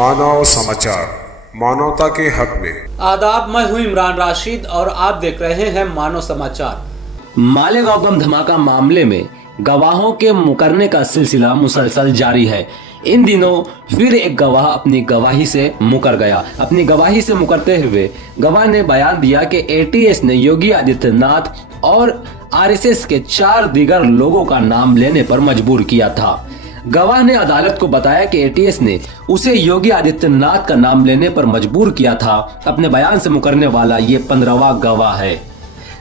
मानव समाचार, मानवता के हक में। आदाब, मैं हूं इमरान राशिद और आप देख रहे हैं मानव समाचार। मालेगांव बम धमाका मामले में गवाहों के मुकरने का सिलसिला मुसलसल जारी है। इन दिनों फिर एक गवाह अपनी गवाही से मुकर गया। अपनी गवाही से मुकरते हुए गवाह ने बयान दिया कि एटीएस ने योगी आदित्यनाथ और आरएसएस के 4 दीगर लोगों का नाम लेने पर मजबूर किया था। गवाह ने अदालत को बताया कि एटीएस ने उसे योगी आदित्यनाथ का नाम लेने पर मजबूर किया था। अपने बयान से मुकरने वाला ये 15वां गवाह है।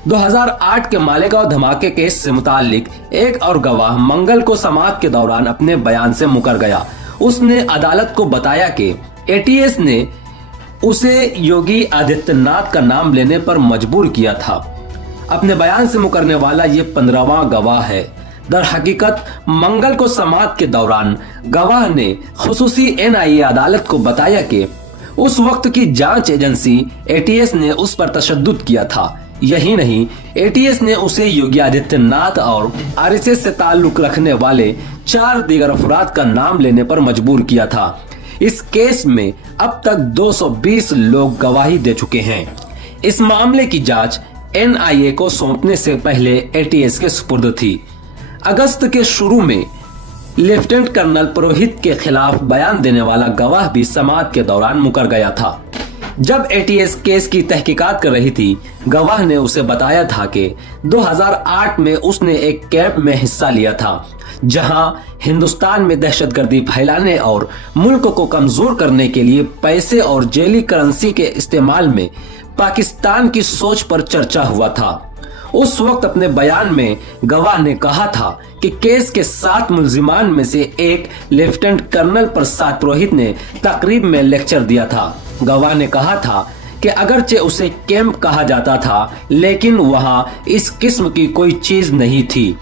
2008 के मालेगांव धमाके केस से मुतालिक एक और गवाह मंगल को समाप्त के दौरान अपने बयान से मुकर गया। उसने अदालत को बताया कि एटीएस ने उसे योगी आदित्यनाथ का नाम लेने पर मजबूर किया था। अपने बयान से मुकरने वाला ये 15वां गवाह है। दर हकीकत मंगल को समाप्त के दौरान गवाह ने खुसूसी एनआईए अदालत को बताया कि उस वक्त की जांच एजेंसी एटीएस ने उस पर तशद्दुद किया था। यही नहीं, एटीएस ने उसे योगी आदित्यनाथ और आरएसएस से ताल्लुक रखने वाले 4 दीगर अफराद का नाम लेने पर मजबूर किया था। इस केस में अब तक 220 लोग गवाही दे चुके हैं। इस मामले की जांच एनआईए को सौंपने से पहले एटीएस के सुपुर्द थी। अगस्त के शुरू में लेफ्टिनेंट कर्नल पुरोहित के खिलाफ बयान देने वाला गवाह भी समाअत के दौरान मुकर गया था। जब एटीएस केस की तहकीकात कर रही थी, गवाह ने उसे बताया था कि 2008 में उसने एक कैंप में हिस्सा लिया था जहां हिंदुस्तान में दहशतगर्दी फैलाने और मुल्क को कमजोर करने के लिए पैसे और जेली करेंसी के इस्तेमाल में पाकिस्तान की सोच पर चर्चा हुआ था। उस वक्त अपने बयान में गवाह ने कहा था कि केस के 7 मुल्जिमान में से एक लेफ्टिनेंट कर्नल प्रसाद पुरोहित ने तकरीब में लेक्चर दिया था। गवाह ने कहा था कि अगरचे उसे कैंप कहा जाता था, लेकिन वहां इस किस्म की कोई चीज नहीं थी।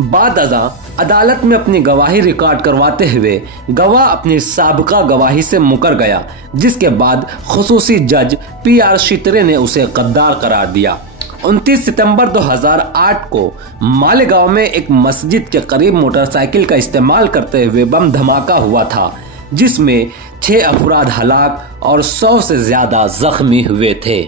बाद अदालत में अपनी गवाही रिकॉर्ड करवाते हुए गवाह अपनी साबिका गवाही से मुकर गया, जिसके बाद खुसूसी जज PR शितरे ने उसे गद्दार करार दिया। 29 सितंबर 2008 को मालेगांव में एक मस्जिद के करीब मोटरसाइकिल का इस्तेमाल करते हुए बम धमाका हुआ था, जिसमें 6 अफराद हलाक और 100 से ज्यादा जख्मी हुए थे।